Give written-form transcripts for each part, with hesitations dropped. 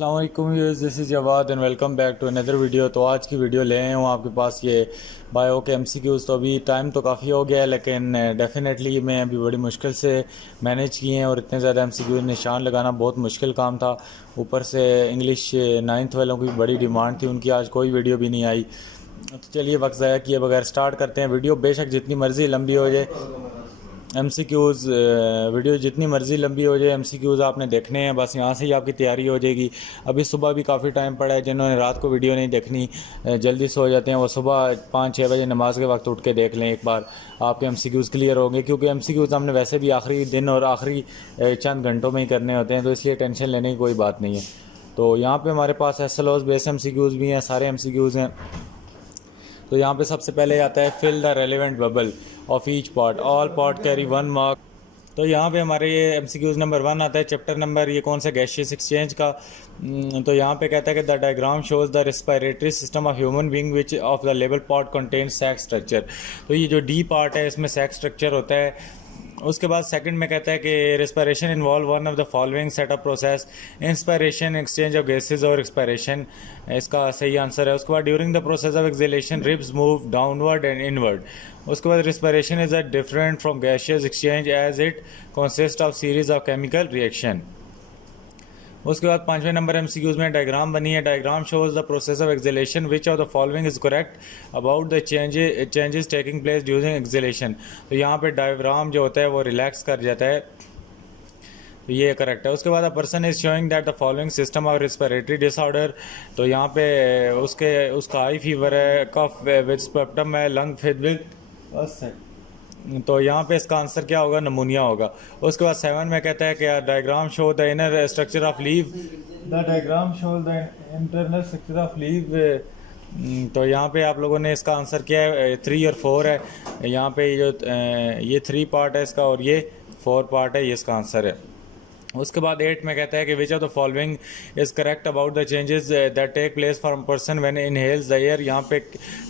अस्सलाम वालेकुम viewers, this is Jawad and welcome back to another video. तो आज की वीडियो ले आया हूँ आपके पास ये बायो के एमसीक्यूज़। तो अभी टाइम तो काफ़ी हो गया है, लेकिन डेफिनेटली मैं अभी बड़ी मुश्किल से मैनेज किए हैं और इतने ज़्यादा एमसीक्यूज़ निशान लगाना बहुत मुश्किल काम था। ऊपर से इंग्लिश 9th वालों की बड़ी डिमांड थी, उनकी आज कोई वीडियो भी नहीं आई। तो चलिए वक्त ज़ाया किए बगैर स्टार्ट करते हैं। वीडियो बेशक जितनी मर्ज़ी लंबी हो जाए, एमसीक्यूज़ वीडियो जितनी मर्ज़ी लंबी हो जाए, एमसीक्यूज़ आपने देखने हैं, बस यहाँ से ही आपकी तैयारी हो जाएगी। अभी सुबह भी काफ़ी टाइम पड़ा है, जिन्होंने रात को वीडियो नहीं देखनी, जल्दी सो जाते हैं, वो सुबह 5-6 बजे नमाज के वक्त उठ के देख लें एक बार, आपके एमसीक्यूज़ क्लियर होंगे। क्योंकि एमसीक्यूज़ हमने वैसे भी आखिरी दिन और आखिरी चंद घंटों में ही करने होते हैं, तो इसलिए टेंशन लेने की कोई बात नहीं है। तो यहाँ पर हमारे पास एसएलओज़ बेस एमसीक्यूज़ भी हैं, सारे एमसीक्यूज़ हैं। तो यहाँ पे सबसे पहले आता है fill the relevant bubble of each part, all part carry 1 mark. तो यहाँ पे हमारे ये एमसीक्यूज नंबर 1 आता है, चैप्टर नंबर ये कौन सा गैसियस एक्सचेंज का। तो यहाँ पे कहता है कि the diagram shows the respiratory system of human being which of the level part contains sac structure. तो ये जो डी पार्ट है इसमें सैक स्ट्रक्चर होता है। उसके बाद सेकंड में कहता है कि respiration involve one of the following set of process, inspiration, exchange of gases और एक्सपायरेशन, इसका सही आंसर है। उसके बाद during the process of exhalation ribs move downward and inward. उसके बाद respiration is a different from gaseous exchange as it consist of series of chemical reaction. उसके बाद 5वें नंबर एमसीक्यूज में डायग्राम बनी है। Diagram shows the process of exhalation, which of the following is correct about the changes taking place during exhalation. तो यहाँ पे diagram जो होता है वो रिलैक्स कर जाता है, तो ये करेक्ट है। उसके बाद a person is showing that the following system of respiratory disorder. तो यहाँ पे उसका हाई फीवर है, कफ विद स्पेक्ट्रम है, लंग विद, तो यहाँ पे इसका आंसर क्या होगा, नमूनिया होगा। उसके बाद 7 में कहता है कि diagram show the inner structure of leave, the diagram show the internal structure of leave. तो यहाँ पे आप लोगों ने इसका आंसर क्या है, 3 और 4 है। यहाँ पे ये 3 पार्ट है इसका और ये 4 पार्ट है, ये इसका आंसर है। उसके बाद 8 में कहता है कि which of the following is correct about the changes that take place for person when inhales the air. यहाँ पे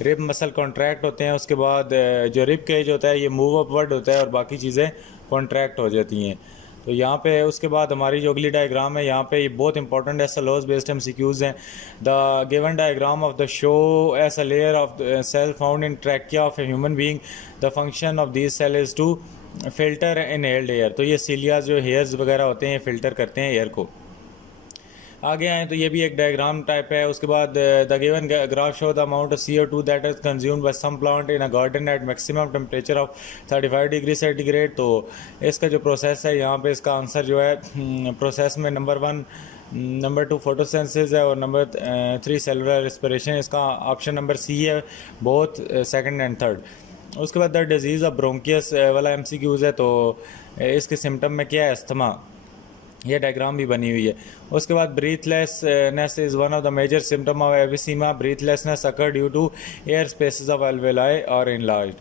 रिब मसल कॉन्ट्रैक्ट होते हैं, उसके बाद जो रिब केज होता है ये मूव अपवर्ड होता है और बाकी चीज़ें कॉन्ट्रैक्ट हो जाती हैं। तो यहाँ पे उसके बाद हमारी जो अगली डायग्राम है, यहाँ पे ये बहुत इंपॉर्टेंट एसएलओज बेस्ड एमसीक्यूज हैं। The given diagram of the shows a layer of cell found in trachea of a human being, the function of this cell is to filter inhaled air. तो ये सीलिया जो hairs वगैरह होते हैं filter करते हैं air को। आगे आए तो ये भी एक डायग्राम टाइप है। उसके बाद the given graph show the amount of CO2 that is consumed by some plant in a garden at maximum temperature of 35 degree centigrade. तो इसका जो प्रोसेस है, यहाँ पे इसका आंसर जो है प्रोसेस में नंबर 1, नंबर 2 फोटोसिंथेसिस है और नंबर 3 सेलुलर रेस्पिरेशन। इसका ऑप्शन नंबर सी है, बोथ सेकंड एंड थर्ड। उसके बाद द डिजीज़ ऑफ ब्रोंकियस वाला एमसीक्यूज़ है। तो इसके सिम्टम में क्या है, अस्थमा, ये डायग्राम भी बनी हुई है। उसके बाद breathlessness is one of the major symptom of emphysema. Breathlessness occur due to air spaces of alveoli और इनलार्ज्ड।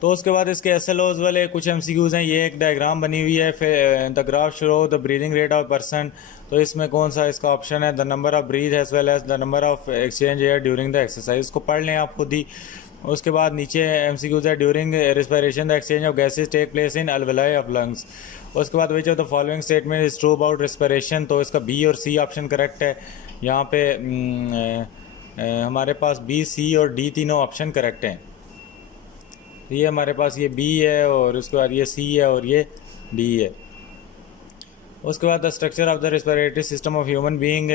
तो उसके बाद इसके एसएलओज वाले कुछ एमसीक्यूज़ हैं। ये एक डायग्राम बनी हुई है, फिर the graph show the breathing rate of person. तो इसमें कौन सा इसका ऑप्शन है, the number of breath as well as the number of exchange air during the exercise. इसको पढ़ लें आप खुद ही। उसके बाद नीचे एमसीक्यूज़ है, during respiration the exchange of gases take place in alveoli of lungs. उसके बाद which of the following statement is true about respiration. तो इसका बी और सी ऑप्शन करेक्ट है। यहाँ पे हमारे पास बी, सी और डी तीनों ऑप्शन करेक्ट हैं। ये हमारे पास ये बी है और उसके बाद ये सी है और ये डी है। उसके बाद the structure of the respiratory system of human being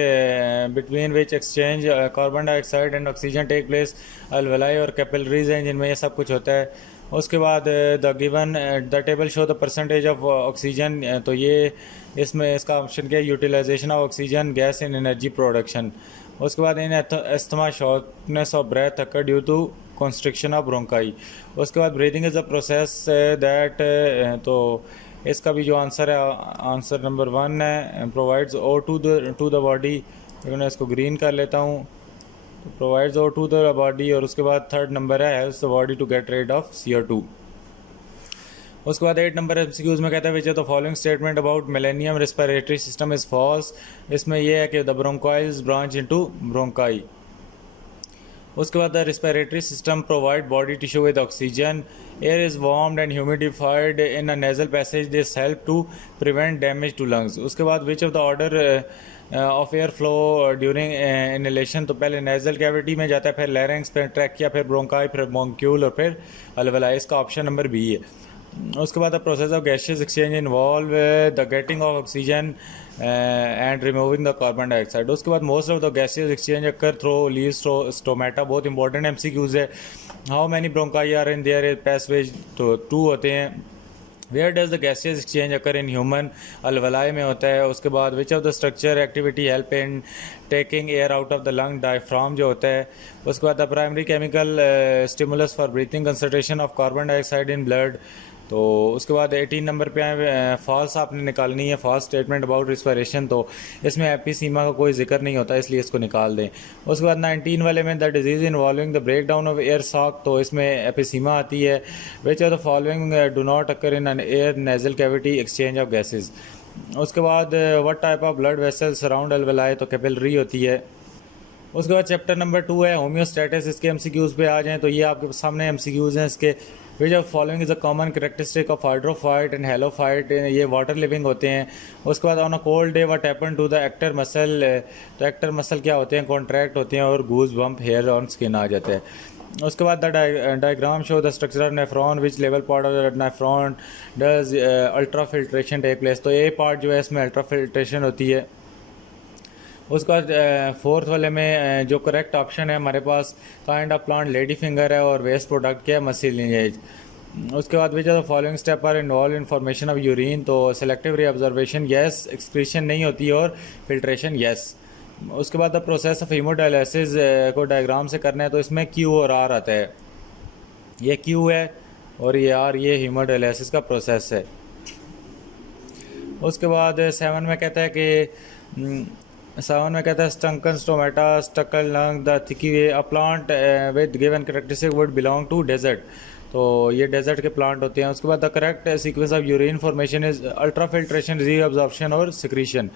between which exchange carbon dioxide and oxygen take place, alveoli और कैपिलरीज हैं जिनमें ये सब कुछ होता है। उसके बाद the given the table show the percentage of oxygen. तो ये इसमें इसका ऑप्शन क्या है, utilisation of oxygen gas in energy production. उसके बाद in asthma shortness of breath occur due to constriction of bronchi. उसके बाद breathing is a process that, तो इसका भी जो आंसर है, आंसर नंबर 1 है, provides O2 to the body. मैं इसको ग्रीन कर लेता हूँ, तो provides O2 to the body. और उसके बाद थर्ड नंबर है, helps the body to get rid of CO2। उसके बाद 8 नंबर एमसीक्यूज में कहता है which of the following statement about millennium respiratory system is false. इसमें यह है कि the bronchioles branch into bronchi. उसके बाद the respiratory system provide body tissue with oxygen, air is warmed and humidified in a nasal passage, this help to prevent damage to lungs. उसके बाद which of the order of air flow during inhalation, तो पहले nasal cavity में जाता है, फिर larynx, फिर trachea, फिर ब्रोंकाई, फिर ब्रोंक्यूल और फिर अलवेलाई। इसका ऑप्शन नंबर बी है। उसके बाद the process of gaseous exchange involve the getting of oxygen and removing the carbon dioxide. उसके बाद most of the gaseous exchange occur through leaves stomata. बहुत इंपॉर्टेंट एमसीक्यूज है। How many bronchi are in their passages, तो 2 होते हैं। Where does the gaseous exchange occur in human, alveoli में होता है। उसके बाद which of the structure activity help in taking air out of the lung, diaphragm जो होता है। उसके बाद the primary chemical stimulus for breathing, concentration of carbon dioxide in blood. तो उसके बाद 18 नंबर पे आए, फॉल्स आपने निकालनी है, फॉल्स स्टेटमेंट अबाउट रिस्पिरेशन। तो इसमें एपिसीमा का कोई जिक्र नहीं होता, इसलिए इसको निकाल दें। उसके बाद 19 वाले में the disease involving the break down of air sac, तो इसमें एपिसीमा आती है। Which of the following do not occur in an air nasal cavity exchange of gases. उसके बाद what type of blood vessel surround alveoli, तो capillary होती है। उसके बाद चैप्टर नंबर 2 है होम्योस्टेटिस। इसके एमसीक्यूज़ पे आ जाएँ तो ये आपके सामने एमसीक्यूज़ हैं इसके। Which of following is a common characteristic of hydrophyte and halophyte, ये वाटर लिविंग होते हैं। उसके बाद on a cold day what happen to the arrector muscle, तो एक्टर मसल क्या होते हैं, कॉन्ट्रैक्ट होते हैं और goose bump hair on skin आ जाता है। उसके बाद the diagram show the structure of nephron, which लेवल part of the nephron does ultrafiltration take place, तो ये पार्ट जो है इसमें अल्ट्रा फिल्ट्रेशन होती है। उसके बाद 4th वाले में जो करेक्ट ऑप्शन है हमारे पास kind of plant lady finger है और वेस्ट प्रोडक्ट क्या है, मसल लिनेज। उसके बाद which are the following step are involve in formation of urine, तो सेलेक्टिव रीअब्जर्वेशन यस, एक्सक्रीशन नहीं होती और फिल्ट्रेशन यस। उसके बाद द प्रोसेस ऑफ हीमोडायलिसिस को डायग्राम से करना है, तो इसमें क्यू और आर आता है। ये क्यू है और ये आर, ये हीमोडायलिसिस का प्रोसेस है। उसके बाद 7 में कहता है कि sunken stomata cuticle long the thick way a plant with given characteristic would belong to desert, तो ये डेजर्ट के प्लांट होते हैं। उसके बाद the correct sequence of urine formation is ultrafiltration, reabsorption और सिक्रीशन।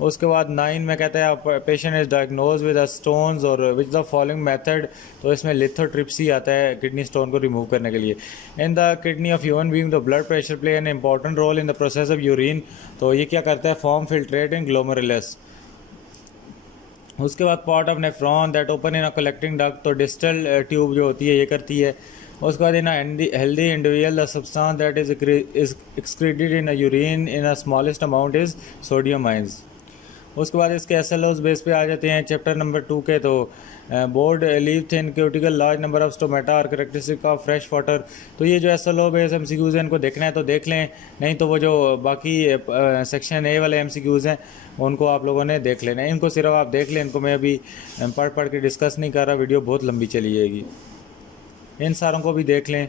उसके बाद 9 में कहता है patient is diagnose with stones और विच द फॉलोइंग मेथड, तो इसमें लिथोट्रिप्सी आता है किडनी स्टोन को रिमूव करने के लिए। In the kidney of human being the blood pressure play an important role in the process of urine, तो ये क्या करता है, फॉर्म फिल्ट्रेट इन ग्लोमेरुलस। उसके बाद part of nephron that open in a collecting duct, तो डिस्टल ट्यूब जो होती है ये करती है। उसके बाद इन healthy individual the substance that is excreted in urine in a smallest amount is sodium ions. उसके बाद इसके एसएलओस बेस पे आ जाते हैं चैप्टर नंबर 2 के। तो board leave thin cuticle large number of stomata और करेक्टरिस्टिक ऑफ फ्रेश वाटर, तो ये जो एसएलओ बेस एमसीक्यूज हैं इनको देखना है तो देख लें, नहीं तो वो जो बाकी सेक्शन ए वाले एमसीक्यूज हैं उनको आप लोगों ने देख लेना है। इनको सिर्फ आप देख लें, इनको मैं अभी पढ़ के डिस्कस नहीं कर रहा, वीडियो बहुत लंबी चली जाएगी। इन सारों को भी देख लें।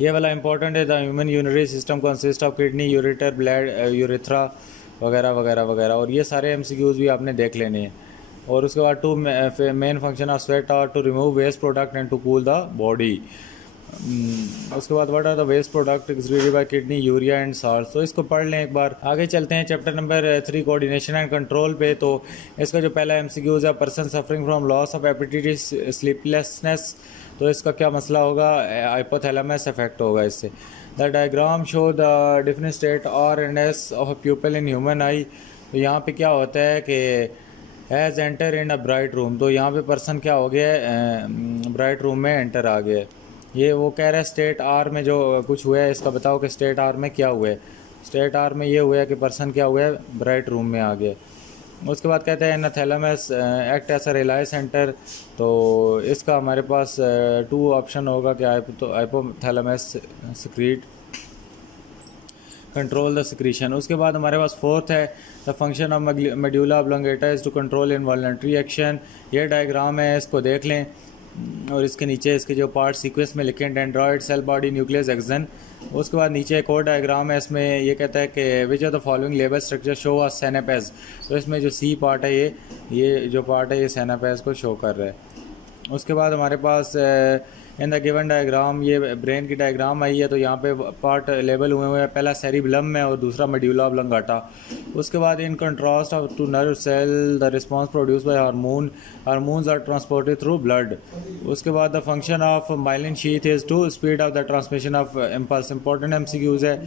ये वाला इंपॉर्टेंट है, the human urinary system consist of kidney, ureter, blood, urethra वगैरह वगैरह वगैरह, और ये सारे एमसीक्यूज भी आपने देख लेने हैं। और उसके बाद 2 main function of sweat are to remove waste product and to cool the body. उसके बाद what are the waste product excreted by kidney, urea and salt, तो इसको पढ़ लें एक बार। आगे चलते हैं chapter number 3 coordination and control पे। तो इसका जो पहला एमसीक्यूज है, person suffering from loss of appetite, sleeplessness, तो इसका क्या मसला होगा, हाइपोथैलेमस इफेक्ट होगा इससे। The diagram show the different state R and S of pupil in human eye, तो यहाँ पे क्या होता है कि as enter in a bright room, तो यहाँ पे पर्सन क्या हो गया है, ब्राइट रूम में एंटर आ गया है। ये वो कह रहा है स्टेट आर में जो कुछ हुआ है इसका बताओ कि स्टेट आर में क्या हुआ है। स्टेट आर में ये हुआ है कि पर्सन क्या हुआ है, ब्राइट रूम में आ गया। उसके बाद कहते हैं thalamus act as a relay centre, तो इसका हमारे पास 2 ऑप्शन होगा कि hypothalamus secrete control the secretion. उसके बाद हमारे पास 4th है the function of medulla oblongata is to control involuntary action. ये डायग्राम है, इसको देख लें और इसके नीचे इसके जो पार्ट सीक्वेंस में लिखे हैं, dendrite, cell body, nucleus, axon. उसके बाद नीचे एक और डायग्राम है, इसमें ये कहता है कि which of the following label structure show a synapse, तो इसमें जो सी पार्ट है ये जो पार्ट है ये सिनेपेस को शो कर रहा है। उसके बाद हमारे पास इन द गिवन डायग्राम ये ब्रेन की डायग्राम आई है, तो यहाँ पे पार्ट लेबल हुए हैं, पहला सेरिबेलम है और दूसरा मेड्यूला ऑब्लोंगाटा। उसके बाद in contrast of to nerve cell the response produce by hormones are transported through blood. उसके बाद the function of myelin sheath is to speed of the transmission of impulse, important MCQs है।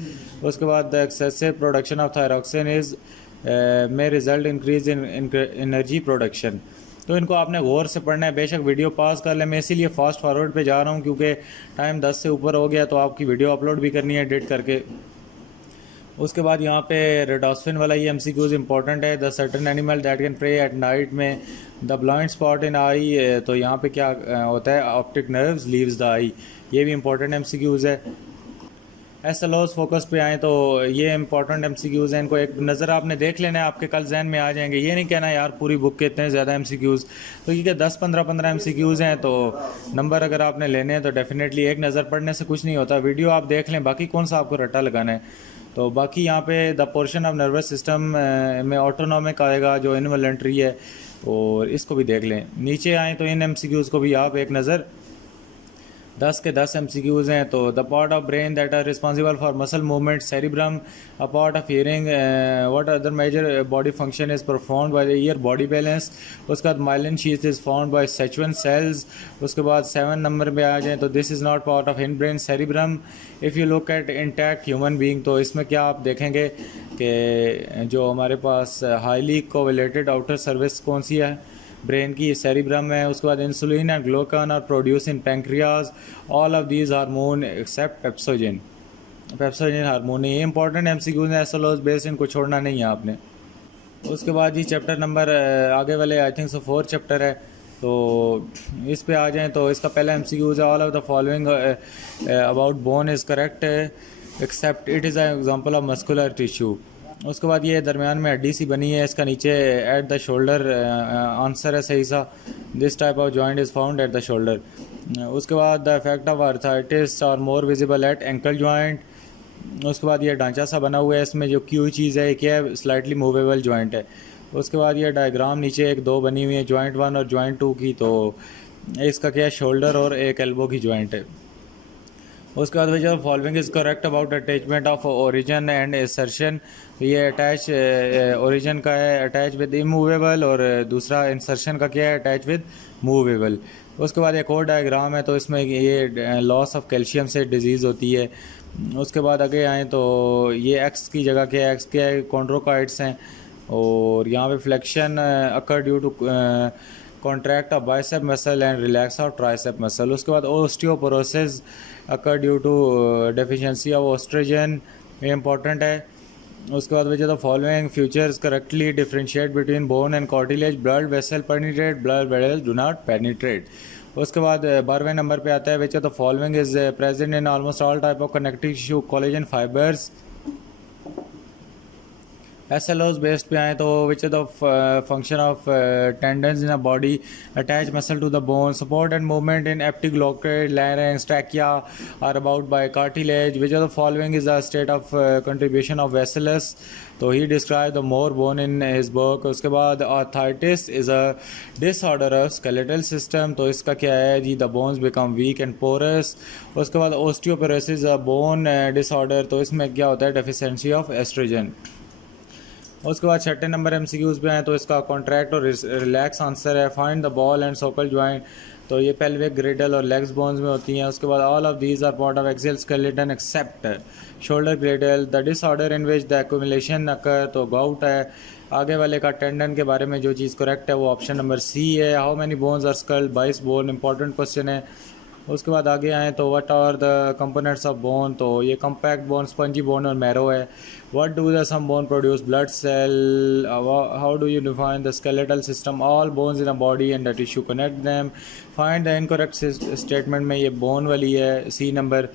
उसके बाद the excessive production of thyroxine is में result increase in energy production. तो इनको आपने गौर से पढ़ना है। बेशक वीडियो पास कर लें, मैं इसीलिए फास्ट फॉरवर्ड पे जा रहा हूँ क्योंकि टाइम 10 से ऊपर हो गया, तो आपकी वीडियो अपलोड भी करनी है एडिट करके। उसके बाद यहाँ पे रेडोस्फिन वाला ये MCQs इंपॉर्टेंट है। The certain animal that can prey at night में the blind spot in eye, तो यहाँ पे क्या होता है, optic nerves leaves the eye, ये भी इंपॉर्टेंट MCQs है। SLOs फोकस पे आएँ तो ये इंपॉर्टेंट MCQs हैं, इनको एक नज़र आपने देख लेना है, आपके कल जहन में आ जाएंगे। ये नहीं कहना यार पूरी बुक के इतने ज़्यादा MCQs, तो ये 10-15 MCQs हैं, तो नंबर अगर आपने लेने हैं तो डेफिनेटली एक नज़र पढ़ने से कुछ नहीं होता, वीडियो आप देख लें, बाकी कौन सा आपको रट्टा लगाना है। तो बाकी यहाँ पे the portion of nervous system में ऑटोनॉमिक आएगा जो इनवॉलंटरी है, और इसको भी देख लें। नीचे आएँ तो इन MCQs को भी आप एक नज़र, 10 के 10 MCQs हैं। तो the part of brain that are responsible for muscle movement cerebrum, a part of hearing, what other major body function is performed by the ear, body balance. उसके बाद myelin sheath is found by Schwann cells. उसके बाद 7 number पे आ जाएँ तो this is not part of in brain cerebrum. If you look at intact human being, तो इसमें क्या आप देखेंगे कि जो हमारे पास हाईली कोवलेटेड आउटर सर्विस कौन सी है, ब्रेन की, सेरिब्रम है। उसके बाद insulin and glucagon are produce in pancreas, all of these hormone except pepsinogen, pepsinogen hormone. ये इंपॉर्टेंट MCQs हैं, SLOs बेस, इनको छोड़ना नहीं है आपने। उसके बाद ये चैप्टर नंबर आगे वाले आई थिंक 4 चैप्टर है, तो इस पे आ जाएं तो इसका पहला MCQs है, all of the following about bone is correct except it is an example of muscular tissue. उसके बाद ये दरमियान में हड्डी सी बनी है, इसका नीचे एट द शोल्डर आंसर है सही सा, this type of joint is found at the shoulder. उसके बाद the effect of arthritis are more visible at ankle joint. उसके बाद ये ढांचा सा बना हुआ है, इसमें जो क्यू चीज़ है क्या है, स्लाइटली मूवेबल जॉइंट है। उसके बाद ये डायग्राम नीचे 1-2 बनी हुई है, जॉइंट 1 और जॉइंट 2 की, तो इसका क्या है, शोल्डर और एक एल्बो की जॉइंट है। उसके बाद जो following is correct about attachment of origin and insertion, ये अटैच ओरिजिन का है अटैच विद इमूवेबल, और दूसरा इंसर्शन का क्या है, अटैच विद मूवेबल। उसके बाद एक और डायग्राम है, तो इसमें ये लॉस ऑफ कैल्शियम से डिजीज़ होती है। उसके बाद आगे आएँ तो ये एक्स की जगह क्या है, एक्स के कॉन्ड्रोकाइड्स हैं, और यहाँ पे flexion occur due to contract of bicep muscle and relax of tricep muscle. उसके बाद osteoporosis occur due to deficiency of oestrogen, ये इंपॉर्टेंट है। उसके बाद वजह the following features correctly differentiate between bone and cartilage, blood vessel penetrate, blood vessel do not penetrate. उसके बाद 12वें नंबर पे आता है which the following is present in almost all type of connective tissue, collagen fibres. SLOs based पे आए तो which the function of tendons in a body, attach muscle to the bone, support and movement in epiglottis, larynx, trachea are about by cartilage. Which of the following is the state of contribution of vessels, तो he describe the more bone in his book. उसके बाद arthritis is a disorder of skeletal system, तो इसका क्या है जी, the bones become weak and porous. उसके बाद ओस्टियोपोरोसिस अ बोन डिसऑर्डर, तो इसमें क्या होता है, डेफिशिएंसी ऑफ एस्ट्रोजन। उसके बाद 6 नंबर MCQs पे हैं, तो इसका कॉन्ट्रैक्ट और रिलैक्स आंसर है, find the ball and socket joint, तो ये पेल्विक, ग्रेडल और लेग्स बोन्स में होती हैं। उसके बाद all of these are part of axial skeleton except shoulder girdle. The disorder in which the accumulation occur, तो गाउट है। आगे वाले का टेंडन के बारे में जो चीज़ करेक्ट है वो ऑप्शन नंबर सी है। How many bones are skulled, 22 bone, important question है। उसके बाद आगे आएँ तो what are the components of bone, तो ये कम्पैक्ट बोन, स्पंजी बोन और मैरो है। What do the some bone produce, blood cell. How do you define the skeletal system, all bones in a body and the tissue connect them. Find the incorrect statement में ये bone वाली है, C number.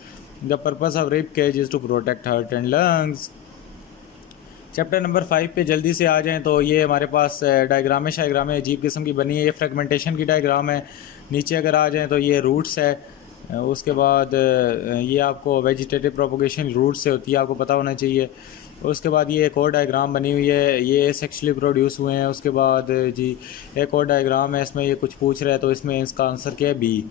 The purpose of rib cage is to protect heart and lungs. Chapter number 5 पे जल्दी से आ जाएं तो ये हमारे पास डायग्रामें शायग्रामें अजीब किस्म की बनी है, ये फ्रेगमेंटेशन की डायग्राम है। नीचे अगर आ जाएं तो ये रूट्स है। उसके बाद ये आपको वेजिटेटिव प्रोपोगेशन रूट से होती है, आपको पता होना चाहिए। उसके बाद ये एक और डायग्राम बनी हुई है, ये सेक्सुअली प्रोड्यूस हुए हैं। उसके बाद जी एक और डायग्राम है, इसमें ये कुछ पूछ रहा है, तो इसमें इसका आंसर क्या है, बी।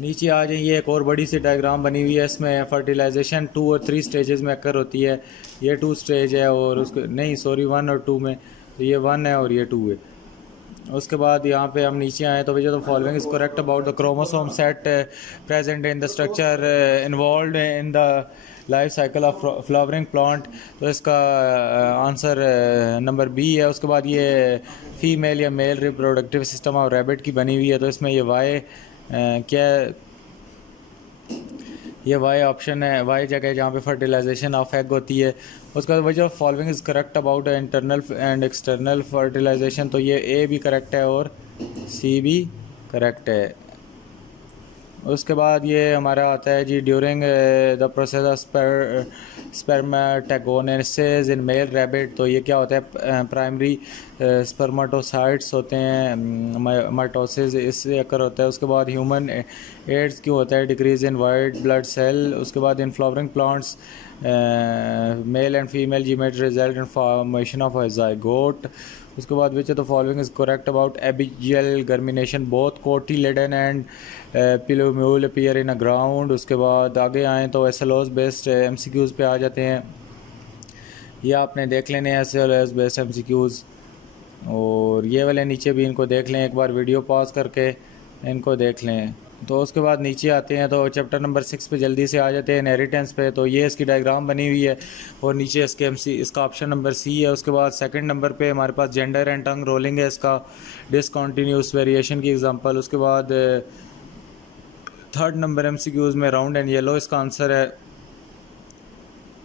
नीचे आ जाइए, एक और बड़ी सी डायग्राम बनी हुई है, इसमें फर्टिलाइजेशन 2 और 3 स्टेजेस में अकर होती है। ये 2 स्टेज है, और उसके नहीं सॉरी 1 और 2 में, तो ये 1 है और ये 2 है। उसके बाद यहाँ पे हम नीचे आए तो जो following is correct about the chromosome set present in the structure involve in the life cycle of flowering plant, तो इसका आंसर नंबर बी है। उसके बाद ये फीमेल या male reproductive system of rabbit की बनी हुई है, तो इसमें ये वाई क्या, ये वाई ऑप्शन है, वाई जगह जहाँ पे फर्टिलाइजेशन ऑफ एग होती है। उसके बाद वजह following is correct about internal and external fertilization, तो ये ए भी करेक्ट है और सी भी करेक्ट है। उसके बाद ये हमारा आता है जी, during the process of spermatogenesis in male rabbit, तो ये क्या होता है, प्राइमरी स्पर्मेटोसाइट्स होते हैं, माइटोसिस इससे अकर होता है। उसके बाद ह्यूमन एड्स क्यों होता है, decrease in white blood cell. उसके बाद in flowering plants male and female gamete result in formation of zygote. उसके बाद which the following is correct about epigeal germination, both cotyledon and plumule appear in a ground. उसके बाद आगे आएँ तो एसएलओस based MCQs पे आ जाते हैं। ये आपने देख लेने हैं एसएलओस बेस्ड एमसीक्यूज़, और ये वाले नीचे भी इनको देख लें, एक बार वीडियो पॉज करके इनको देख लें। तो उसके बाद नीचे आते हैं तो चैप्टर नंबर 6 पे जल्दी से आ जाते हैं, इनहेरिटेंस पे। तो ये इसकी डायग्राम बनी हुई है और नीचे इसके इसका ऑप्शन नंबर सी है। उसके बाद सेकंड नंबर पे हमारे पास जेंडर एंड टंग रोलिंग है, इसका डिसकॉन्टीन्यूस वेरिएशन की एग्जांपल। उसके बाद थर्ड नंबर एमसीक्यूज़ में राउंड एंड येलो इसका आंसर है।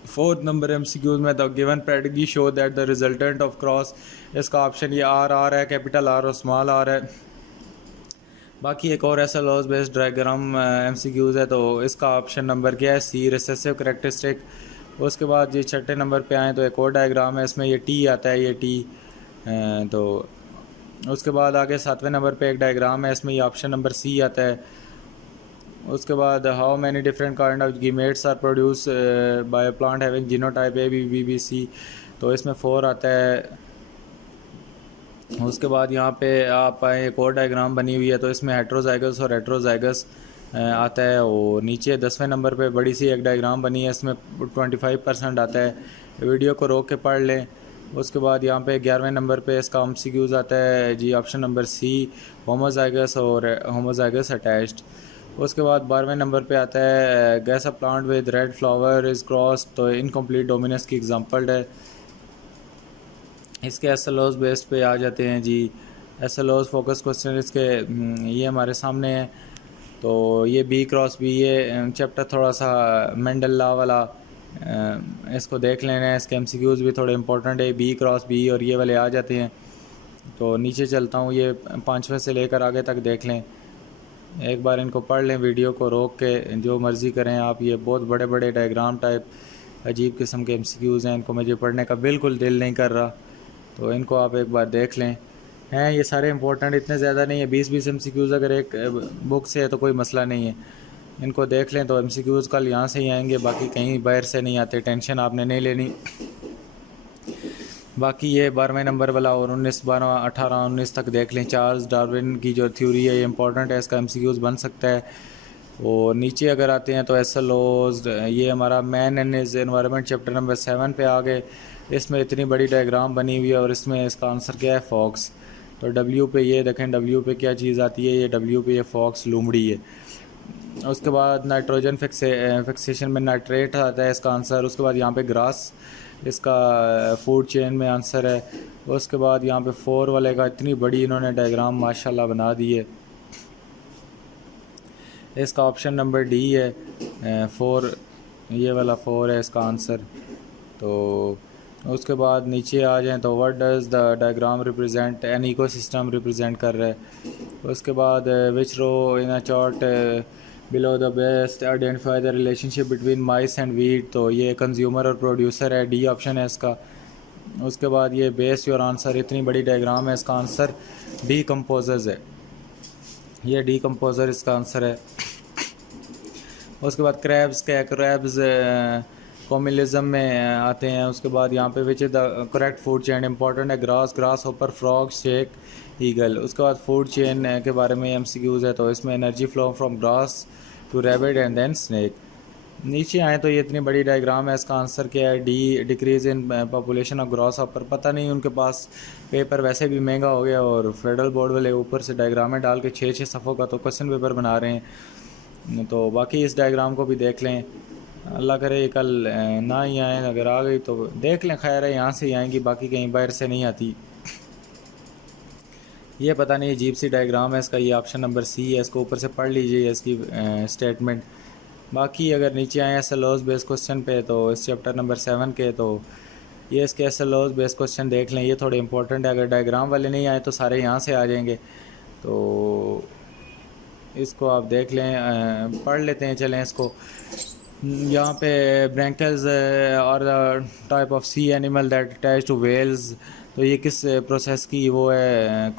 फोर्थ नंबर एमसीक्यूज़ में the given pedigree show that the resultant of cross, इसका ऑप्शन ये आर है, कैपिटल आर और स्मॉल आर है। बाकी एक और ऐसा लॉस बेस्ड डायग्राम एमसीक्यूज़ है, तो इसका ऑप्शन नंबर क्या है, सी, रिसेसिव करेक्टरिस्टिक। उसके बाद ये छठे नंबर पे आए तो एक और डायग्राम है, इसमें ये टी आता है, ये टी। तो उसके बाद आगे सातवें नंबर पे एक डायग्राम है, इसमें ये ऑप्शन नंबर सी आता है। उसके बाद how many different kind of gametes are produce by plant having genotype A B B B C, तो इसमें 4 आता है। उसके बाद यहाँ पे आप आए, एक और डायग्राम बनी हुई है, तो इसमें हेट्रोजाइगस और हेट्रोजाइगस आता है। और नीचे 10वें नंबर पे बड़ी सी एक डायग्राम बनी है, इसमें 25% आता है। वीडियो को रोक के पढ़ लें। उसके बाद यहाँ पे 11वें नंबर पे इसका एमसीक्यूज़ आता है जी, ऑप्शन नंबर सी, होमोजाइगस और होमोजाइगस अटैच्ड। उसके बाद 12वें नंबर पे आता है gas a plant with red flower is cross, तो इनकम्प्लीट डोमिनेंस की एग्जांपल है। इसके एसएलओस बेस्ड पे आ जाते हैं जी, एसएलओस फोकस क्वेश्चन इसके ये हमारे सामने है। तो ये बी क्रॉस बी, ये चैप्टर थोड़ा सा मेंडल लॉ वाला, इसको देख लेना है। इसके एमसीक्यूज़ भी थोड़े इंपॉर्टेंट है, बी क्रॉस बी और ये वाले आ जाते हैं। तो नीचे चलता हूँ, ये 5वें से लेकर आगे तक देख लें, एक बार इनको पढ़ लें, वीडियो को रोक के जो मर्ज़ी करें आप। ये बहुत बड़े बड़े डायग्राम टाइप अजीब किस्म के एमसीक्यूज़ हैं, इनको मुझे पढ़ने का बिल्कुल दिल नहीं कर रहा, तो इनको आप एक बार देख लें। हैं ये सारे इंपॉर्टेंट, इतने ज़्यादा नहीं है, 20-20 एमसीक्यूज़ अगर एक बुक से है तो कोई मसला नहीं है। इनको देख लें तो एमसीक्यूज़ कल यहाँ से ही आएंगे, बाकी कहीं बाहर से नहीं आते, टेंशन आपने नहीं लेनी। बाकी ये 12वें नंबर वाला और 19, 12, 18, 19 तक देख लें। चार्ल्स डार्विन की जो थ्योरी है ये इंपॉर्टेंट है, इसका एमसीक्यूज़ बन सकता है। और नीचे अगर आते हैं तो एसएलओज, ये हमारा man and his environment chapter number 7 पे आ गए। इसमें इतनी बड़ी डायग्राम बनी हुई है और इसमें इसका आंसर क्या है, फॉक्स। तो डब्ल्यू पे ये देखें, डब्ल्यू पे क्या चीज़ आती है, ये डब्ल्यू पे ये फॉक्स लूमड़ी है। उसके बाद नाइट्रोजन फिक्सेशन में नाइट्रेट आता है इसका आंसर। उसके बाद यहाँ पे ग्रास इसका फूड चेन में आंसर है। उसके बाद यहाँ पे 4 वाले का इतनी बड़ी इन्होंने डायग्राम माशाल्लाह बना दी है, इसका ऑप्शन नंबर डी है, 4, ये वाला 4 है इसका आंसर। तो उसके बाद नीचे आ जाएं तो what does the diagram represent, an ecosystem represent कर रहा है। उसके बाद which row in a chart below the best identify the relationship between mice and wheat, तो ये कंज्यूमर और प्रोड्यूसर है, डी ऑप्शन है इसका। उसके बाद ये बेस योर आंसर, इतनी बड़ी डायग्राम है, इसका आंसर डी कंपोजर्स है, ये डी कंपोजर इसका आंसर है। उसके बाद क्रैब्स, क्या क्रैब्स कॉम्युनिज्म में आते हैं। उसके बाद यहाँ पे which is the correct food chain, important है, grass, grasshopper, frog, snake, eagle. उसके बाद फूड चेन के बारे में एमसीक्यूज़ है, तो इसमें energy flow from grass to rabbit and then snake. नीचे आए तो ये इतनी बड़ी डायग्राम है, इसका आंसर क्या है, D, decrease in population of grass hopper. पता नहीं उनके पास पेपर वैसे भी महंगा हो गया और फेडरल बोर्ड वाले ऊपर से डायग्रामें डाल के 6-6 सफ़ों का तो क्वेश्चन पेपर बना रहे हैं। तो बाकी इस डायग्राम को भी देख लें। अल्लाह करे कल ना ही आए, अगर आ गई तो देख लें, खैर है यहाँ से ही आएंगी, बाकी कहीं बाहर से नहीं आती। ये पता नहीं अजीब सी डायग्राम है इसका, ये ऑप्शन नंबर सी है, इसको ऊपर से पढ़ लीजिए इसकी स्टेटमेंट। बाकी अगर नीचे आए एस एल ओज बेस क्वेश्चन पे तो इस चैप्टर नंबर 7 के, तो ये इसके एस एल ओज बेस क्वेश्चन देख लें, ये थोड़े इंपॉर्टेंट है। अगर डायग्राम वाले नहीं आए तो सारे यहाँ से आ जाएंगे, तो इसको आप देख लें, पढ़ लेते हैं। चलें इसको, यहाँ पे ब्रैंकल्स और type of sea animal that attach to whales, तो ये किस प्रोसेस की वो है,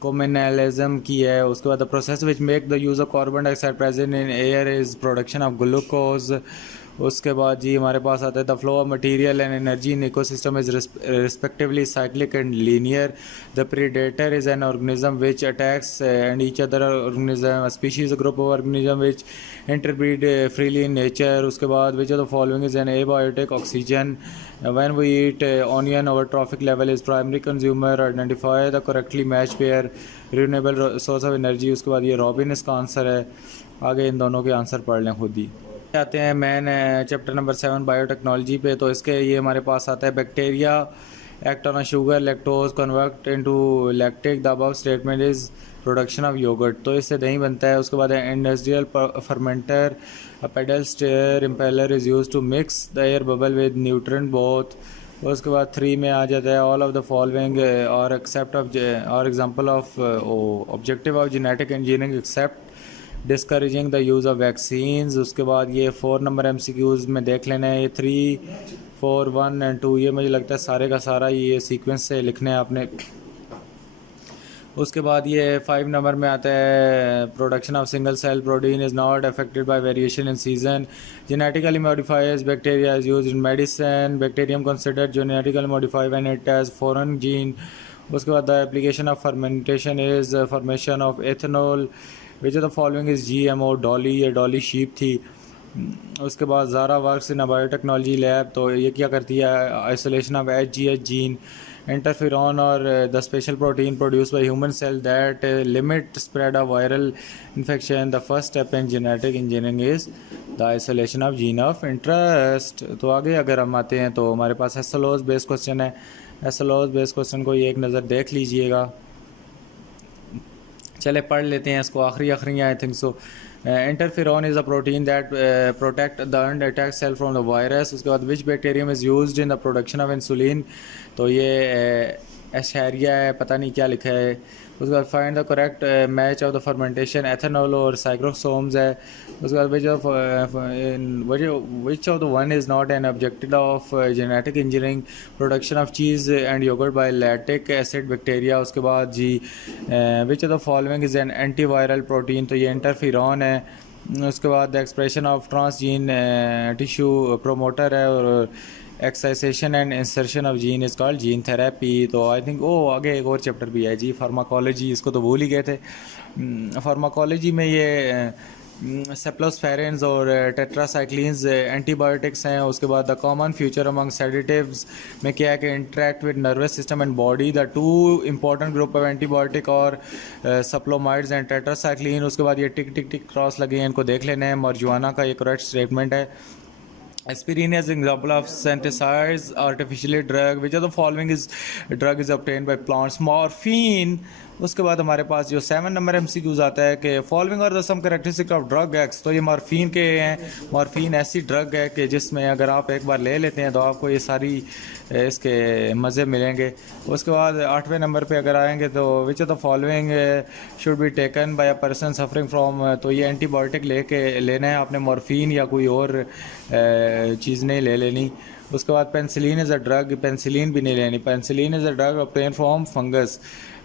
कोमिनलिज्म की है। उसके बाद the process which make the use of carbon dioxide present in air is production of glucose. उसके बाद जी हमारे पास आता है the flow of material and energy in ecosystem is respectively cyclic and linear. The predator is an organism which attacks and each other organism, species group of organism which interbreed freely in nature. उसके बाद which of the following is an abiotic oxygen. When we eat onion our trophic level is primary consumer. Identify the correctly match pair, renewable source of energy. उसके बाद ये robin इसका answer है। आगे इन दोनों के आंसर पढ़ लें खुद ही। आते हैं मैन चैप्टर नंबर 7 बायोटेक्नोलॉजी पे, तो इसके ये हमारे पास आता है bacteria act on a sugar lactose convert into lactic. The above statement is production of yoghurt, तो इससे दही बनता है। उसके बाद industrial fermenter, paddle stirrer impeller is use to mix the air bubble with nutrient both. उसके बाद 3 में आ जाता है ऑल ऑफ द फॉलोइंग और एक्सेप्ट ऑफ और example of objective of genetic engineering except discouraging the use of vaccines. उसके बाद ये 4 नंबर MCQs में देख लेना है, ये 3, 4, 1 एंड 2, ये मुझे लगता है सारे का सारा ये सीक्वेंस से लिखना है आपने। उसके बाद ये 5 नंबर में आता है production of single cell protein is not affected by variation in season. Genetically modifies bacteria is use in medicine. Bacterium considered genetically modified when it has foreign gene. उसके बाद the application of fermentation is formation of ethanol. Which of the following is GMO। Dolly, ये Dolly sheep थी। उसके बाद Zara works in biotechnology lab, तो ये क्या करती है, isolation of HGH gene, interferon और the special protein produce by human cell that limit spread of viral infection. The first step in genetic engineering is the isolation of gene of interest. तो आगे अगर हम आते हैं तो हमारे पास SLOs बेस्ड क्वेश्चन है। SLOs बेस्ड क्वेश्चन को एक नज़र देख लीजिएगा। चले पढ़ लेते हैं इसको, आखिरी I think so. Interferon is a protein that protect the attack cell from the virus. उसके बाद which bacterium is used in the production of insulin, तो ये एशरिया है, पता नहीं क्या लिखा है। उसके बाद find the correct match of the fermentation, ethanol और साइक्रोसोम्स है। उसके बाद which of the one is not an objective of genetic engineering, production of cheese and yoghurt by lactic acid bacteria. उसके बाद जी which of the following is an antiviral protein, तो ये interferon है। उसके बाद the expression of transgene tissue promoter है, और excision and insertion of gene is called gene therapy. तो आई थिंक आगे एक और चैप्टर भी है जी, फार्माकोलॉजी, इसको तो भूल ही गए थे। फार्माकोलॉजी में ये सेप्लोस्फेरिन्स और टेट्रासाइक्लिन्स एंटीबायोटिक्स हैं। उसके बाद the common future among sedatives में क्या है कि interact with nervous system and body. The 2 important group of antibiotic और सप्लोमाइड्स एंड टेट्रासाइक्लिन। उसके बाद ये टिक टिक टिक क्रॉस लगे हैं, इनको देख लेना है। मरजुआना का ये करेक्ट स्टेटमेंट है। Aspirin is an example of synthesized artificially drug. Which of the following is drug is obtained by plants? Morphine। उसके बाद हमारे पास जो 7 नंबर MCQs आता है कि following are the some characteristic of drug X, तो ये मॉर्फिन के हैं। मॉर्फिन ऐसी ड्रग है कि जिसमें अगर आप एक बार ले लेते हैं तो आपको ये सारी इसके मज़े मिलेंगे। उसके बाद 8वें नंबर पे अगर आएंगे तो विच of the following should be taken by a person suffering from, तो ये एंटीबायोटिक लेके लेना है आपने, मॉर्फिन या कोई और चीज़ नहीं ले लेनी। उसके बाद penicillin is a drug, penicillin भी नहीं लेनी। Penicillin is a drug obtain from fungus.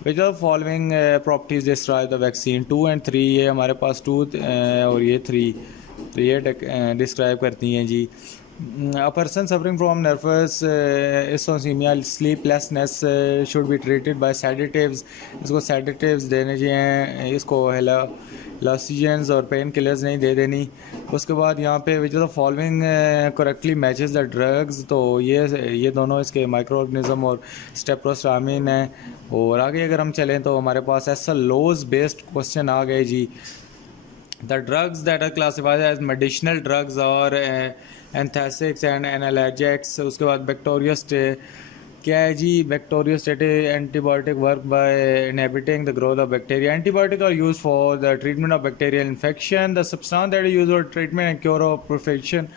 Which of following properties describe the vaccine, 2 और 3, ये हमारे पास 2 और ये 3, तो ये डिस्क्राइब करती हैं जी। A person suffering from nervous insomnia, sleeplessness should be treated by sedatives। इसको sedatives देने चाहिए, इसको लॉसिजेंस और पेन किलर्स नहीं दे देनी। उसके बाद यहाँ पे विच of the following correctly matches the drugs, तो ये दोनों इसके माइक्रो ऑर्गेनिज्म और स्टेप्रोस्टामिन है। और आगे अगर हम चलें तो हमारे पास SLOs बेस्ड क्वेश्चन आ गए जी। The drugs that are classified as medicinal drugs or anaesthetics and analgesics. उसके बाद बैक्टीरियोस्टेट क्या है जी, bacteriostat antibiotic work by inhibiting the growth of bacteria. Antibiotic are use for the treatment of bacterial infection. The substance that use for treatment and cure of prevention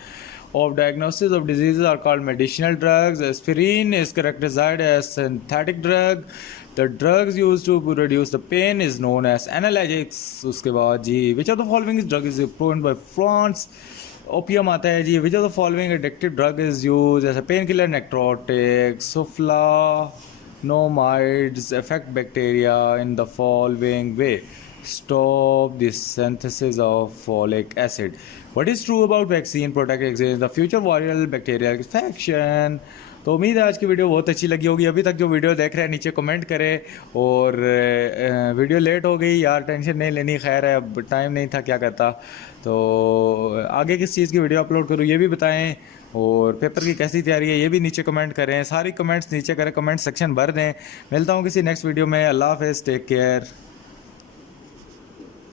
of diagnosis of diseases are called medicinal drugs. Aspirin is characterized as synthetic drug. The drugs used to reduce the pain is known as analgesics. उसके बाद जी which of the following drug is approved by France? Opium आता है जी। which of the following addictive drug is used as a painkiller? Necrotics. Sulfonamides affect bacteria in the following way. Stop the synthesis of folic acid. What is true about vaccine protect against the future viral bacterial infection? तो उम्मीद है आज की video बहुत अच्छी लगी होगी। अभी तक जो वीडियो देख रहे हैं नीचे कमेंट करें। और वीडियो लेट हो गई यार, टेंशन नहीं लेनी, खैर है, अब टाइम नहीं था, क्या करता। तो आगे किस चीज़ की वीडियो अपलोड करूँ ये भी बताएं, और पेपर की कैसी तैयारी है ये भी नीचे कमेंट करें। सारी कमेंट्स नीचे करें, कमेंट सेक्शन भर दें। मिलता हूँ किसी नेक्स्ट वीडियो में। अल्लाह हाफ़िज़, टेक केयर।